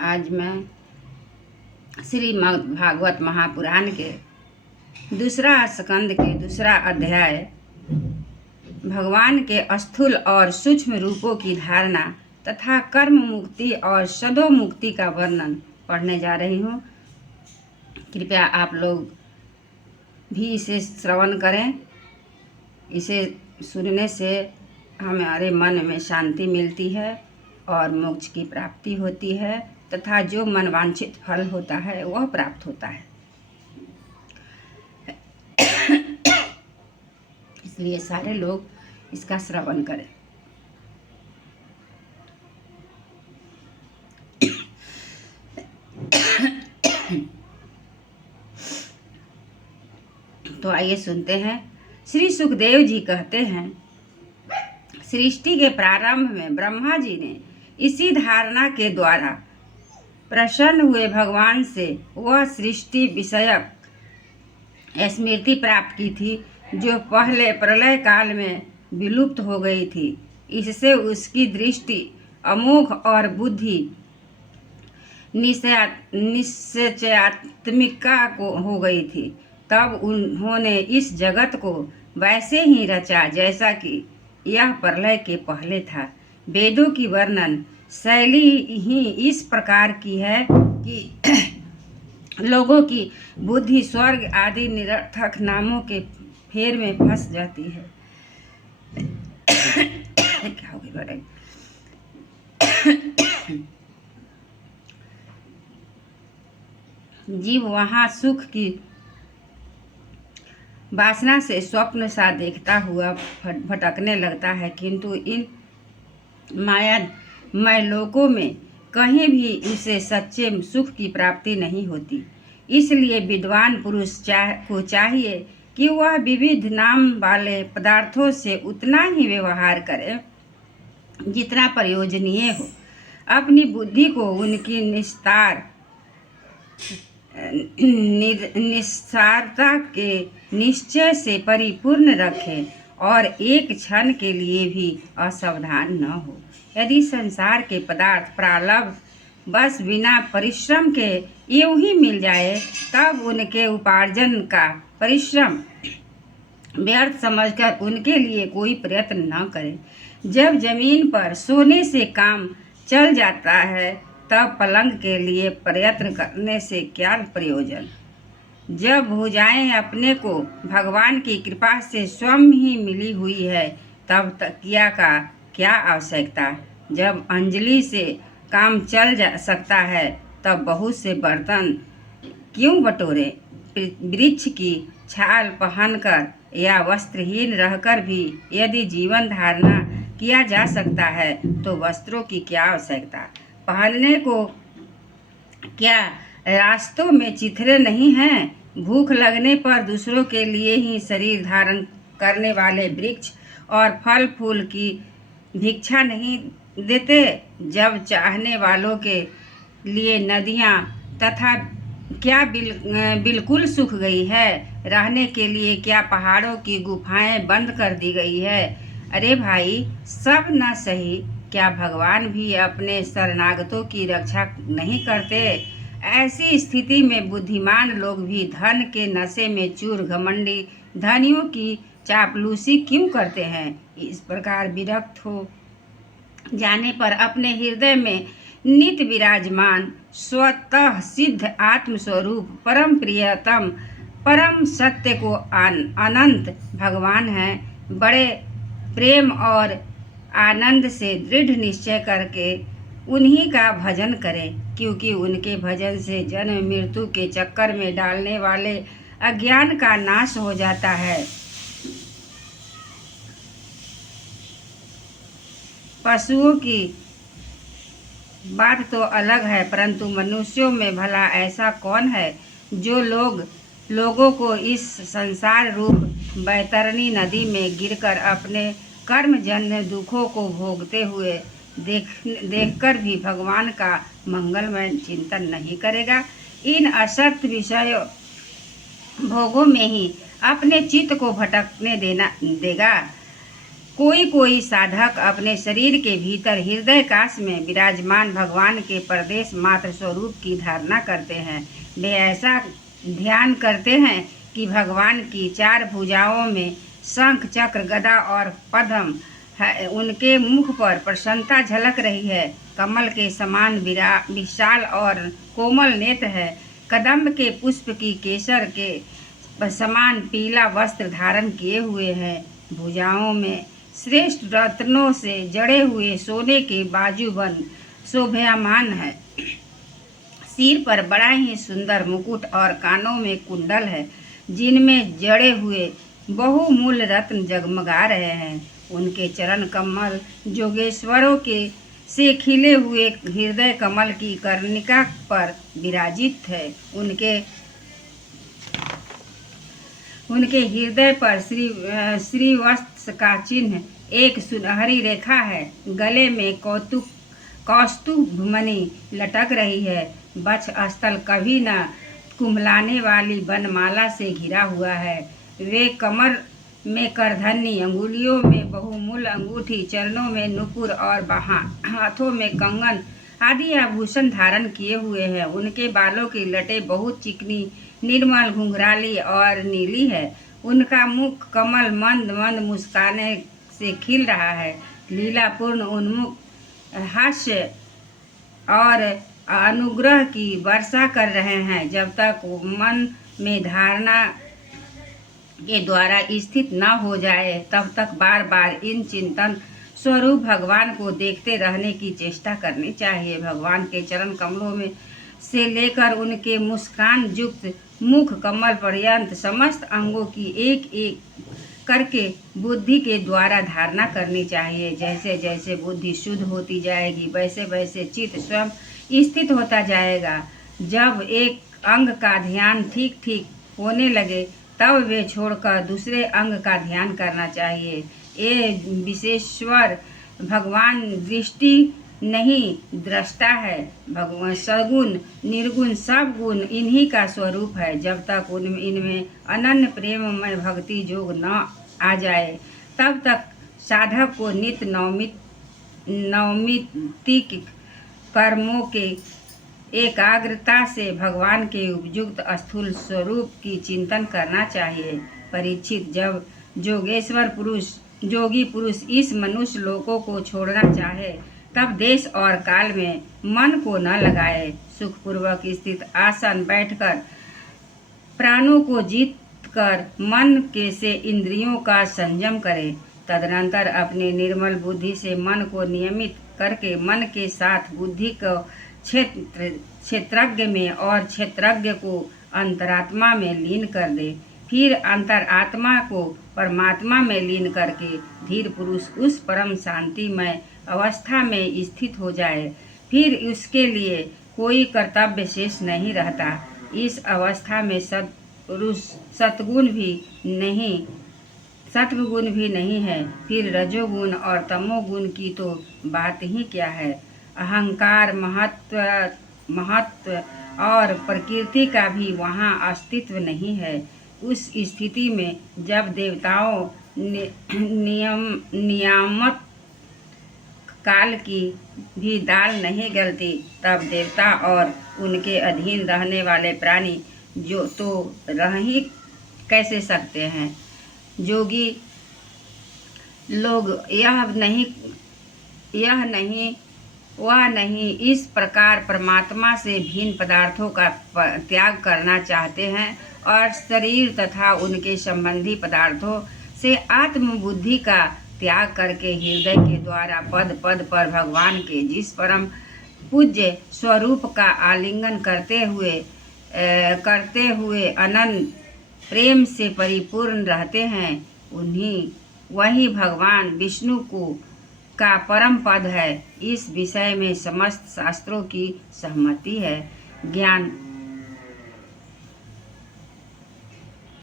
आज मैं श्रीमद् भागवत महापुराण के दूसरा स्कंद के दूसरा अध्याय भगवान के स्थूल और सूक्ष्म रूपों की धारणा तथा कर्म मुक्ति और सदो मुक्ति का वर्णन पढ़ने जा रही हूँ। कृपया आप लोग भी इसे श्रवण करें। इसे सुनने से हमारे मन में शांति मिलती है और मोक्ष की प्राप्ति होती है तथा जो मनवांछित फल होता है वह प्राप्त होता है। इसलिए सारे लोग इसका श्रवण करें। तो आइए सुनते हैं। श्री सुखदेव जी कहते हैं, सृष्टि के प्रारंभ में ब्रह्मा जी ने इसी धारणा के द्वारा प्रसन्न हुए भगवान से वह सृष्टि विषयक स्मृति प्राप्त की थी जो पहले प्रलय काल में विलुप्त हो गई थी। इससे उसकी दृष्टि अमोघ और बुद्धि निश्चयात्मिका को हो गई थी। तब उन्होंने इस जगत को वैसे ही रचा जैसा कि यह प्रलय के पहले था। वेदों की वर्णन शैली ही इस प्रकार की है कि लोगों की बुद्धि स्वर्ग आदि निरर्थक नामों के फेर में फंस जाती है। क्या हो गया? जीव वहाँ सुख की वासना से स्वप्न सा देखता हुआ भटकने लगता है, किंतु इन मायामय लोकों में कहीं भी उसे सच्चे सुख की प्राप्ति नहीं होती। इसलिए विद्वान पुरुष को चाहिए कि वह विविध नाम वाले पदार्थों से उतना ही व्यवहार करे जितना प्रयोजनीय हो। अपनी बुद्धि को उनकी निस्सारता के निश्चय से परिपूर्ण रखे और एक क्षण के लिए भी असावधान न हो। यदि संसार के पदार्थ प्रारब्ध बस बिना परिश्रम के यूं ही मिल जाए, तब उनके उपार्जन का परिश्रम व्यर्थ समझकर उनके लिए कोई प्रयत्न न करें। जब जमीन पर सोने से काम चल जाता है, तब पलंग के लिए प्रयत्न करने से क्या प्रयोजन। जब भुजाएं अपने को भगवान की कृपा से स्वयं ही मिली हुई है, तब तकिया का क्या आवश्यकता। जब अंजलि से काम चल जा सकता है, तब बहुत से बर्तन क्यों बटोरे। वृक्ष की छाल पहनकर या वस्त्रहीन रहकर भी यदि जीवन धारणा किया जा सकता है, तो वस्त्रों की क्या आवश्यकता। पहनने को क्या रास्तों में चिथड़े नहीं हैं। भूख लगने पर दूसरों के लिए ही शरीर धारण करने वाले वृक्ष और फल फूल की भिक्षा नहीं देते। जब चाहने वालों के लिए नदियाँ तथा क्या बिल्कुल सूख गई है। रहने के लिए क्या पहाड़ों की गुफाएं बंद कर दी गई है। अरे भाई, सब न सही, क्या भगवान भी अपने शरणागतों की रक्षा नहीं करते। ऐसी स्थिति में बुद्धिमान लोग भी धन के नशे में चूर घमंडी धनियों की चापलूसी क्यों करते हैं। इस प्रकार विरक्त हो जाने पर अपने हृदय में नित्य विराजमान स्वतः सिद्ध आत्मस्वरूप परम प्रियतम परम सत्य को अनंत भगवान हैं, बड़े प्रेम और आनंद से दृढ़ निश्चय करके उन्हीं का भजन करें, क्योंकि उनके भजन से जन्म मृत्यु के चक्कर में डालने वाले अज्ञान का नाश हो जाता है। पशुओं की बात तो अलग है, परंतु मनुष्यों में भला ऐसा कौन है जो लोगों को इस संसार रूप बैतरणी नदी में गिरकर अपने कर्मजन्य दुखों को भोगते हुए देखकर भी भगवान का मंगलमय चिंतन नहीं करेगा। इन असत्य विषय भोगों में ही अपने चित्त को भटकने देगा। कोई कोई साधक अपने शरीर के भीतर हृदय काश में विराजमान भगवान के प्रदेश मात्र स्वरूप की धारणा करते हैं। वे ऐसा ध्यान करते हैं कि भगवान की 4 भुजाओं में शंख, चक्र, गदा और पद्म है। उनके मुख पर प्रसन्नता झलक रही है। कमल के समान विशाल और कोमल नेत्र है। कदम्ब के पुष्प की केसर के समान पीला वस्त्र धारण किए हुए हैं। भुजाओं में श्रेष्ठ रत्नों से जड़े हुए सोने के बाजूबंद शोभायमान है। सिर पर बड़ा ही सुंदर मुकुट और कानों में कुंडल है, जिनमें जड़े हुए बहुमूल्य रत्न जगमगा रहे हैं। उनके चरण कमल जोगेश्वरों के से खिले हुए हृदय कमल की कर्णिका पर विराजित है। उनके हृदय पर श्रीवत्स का चिन्ह एक सुनहरी रेखा है। गले में कौस्तुभ मणि लटक रही है। वक्ष स्थल कभी न कुम्हलाने वाली वनमाला से घिरा हुआ है। वे कमर में करधनी, अंगुलियों में बहुमूल्य अंगूठी, चरणों में नुपुर और हाथों में कंगन आदि आभूषण धारण किए हुए हैं। उनके बालों की लटें बहुत चिकनी, निर्मल, घुंघराली और नीली है। उनका मुख कमल मंद मंद मुस्काने से खिल रहा है। लीलापूर्ण उन्मुख हास्य और अनुग्रह की वर्षा कर रहे हैं। जब तक मन में धारणा के द्वारा स्थित न हो जाए, तब तक बार बार इन चिंतन स्वरूप भगवान को देखते रहने की चेष्टा करनी चाहिए। भगवान के चरण कमलों में से लेकर उनके मुस्कान युक्त मुख कमल पर्यंत समस्त अंगों की एक एक करके बुद्धि के द्वारा धारणा करनी चाहिए। जैसे जैसे बुद्धि शुद्ध होती जाएगी, वैसे वैसे चित्त स्वयं स्थित होता जाएगा। जब एक अंग का ध्यान ठीक ठीक होने लगे, तब वे छोड़कर दूसरे अंग का ध्यान करना चाहिए। ये विशेश्वर भगवान दृष्टि नहीं, दृष्टा है। भगवान सगुण निर्गुण सब गुण इन्हीं का स्वरूप है। जब तक इनमें अनन्य प्रेममय भक्ति योग न आ जाए, तब तक साधक को नित्य नैमित्तिक कर्मों के एकाग्रता से भगवान के उपयुक्त स्थूल स्वरूप की चिंतन करना चाहिए। परीक्षित, जब योगी पुरुष इस मनुष्य लोकों को छोड़ना चाहे, तब देश और काल में मन को न लगाए। सुखपूर्वक स्थित आसन बैठकर प्राणों को जीत कर मन के से इंद्रियों का संयम करे। तदनंतर अपनी निर्मल बुद्धि से मन को नियमित करके मन के साथ बुद्धि को क्षेत्रज्ञ में और क्षेत्रज्ञ को अंतरात्मा में लीन कर दे। फिर अंतरात्मा को परमात्मा में लीन करके धीर पुरुष उस परम शांतिमय अवस्था में स्थित हो जाए। फिर उसके लिए कोई कर्तव्य शेष नहीं रहता। इस अवस्था में सत्वगुण भी नहीं है। फिर रजोगुण और तमोगुण की तो बात ही क्या है। अहंकार, महत्व और प्रकृति का भी वहाँ अस्तित्व नहीं है। उस स्थिति में जब देवताओं नियामक काल की भी दाल नहीं गलती, तब देवता और उनके अधीन रहने वाले प्राणी जो तो रह ही कैसे सकते हैं। योगी लोग वह नहीं इस प्रकार परमात्मा से भिन्न पदार्थों का त्याग करना चाहते हैं और शरीर तथा उनके संबंधी पदार्थों से आत्मबुद्धि का त्याग करके हृदय के द्वारा पद पद पर भगवान के जिस परम पूज्य स्वरूप का आलिंगन करते हुए अनंत प्रेम से परिपूर्ण रहते हैं, वही भगवान विष्णु का परम पद है। इस विषय में समस्त शास्त्रों की सहमति है। ज्ञान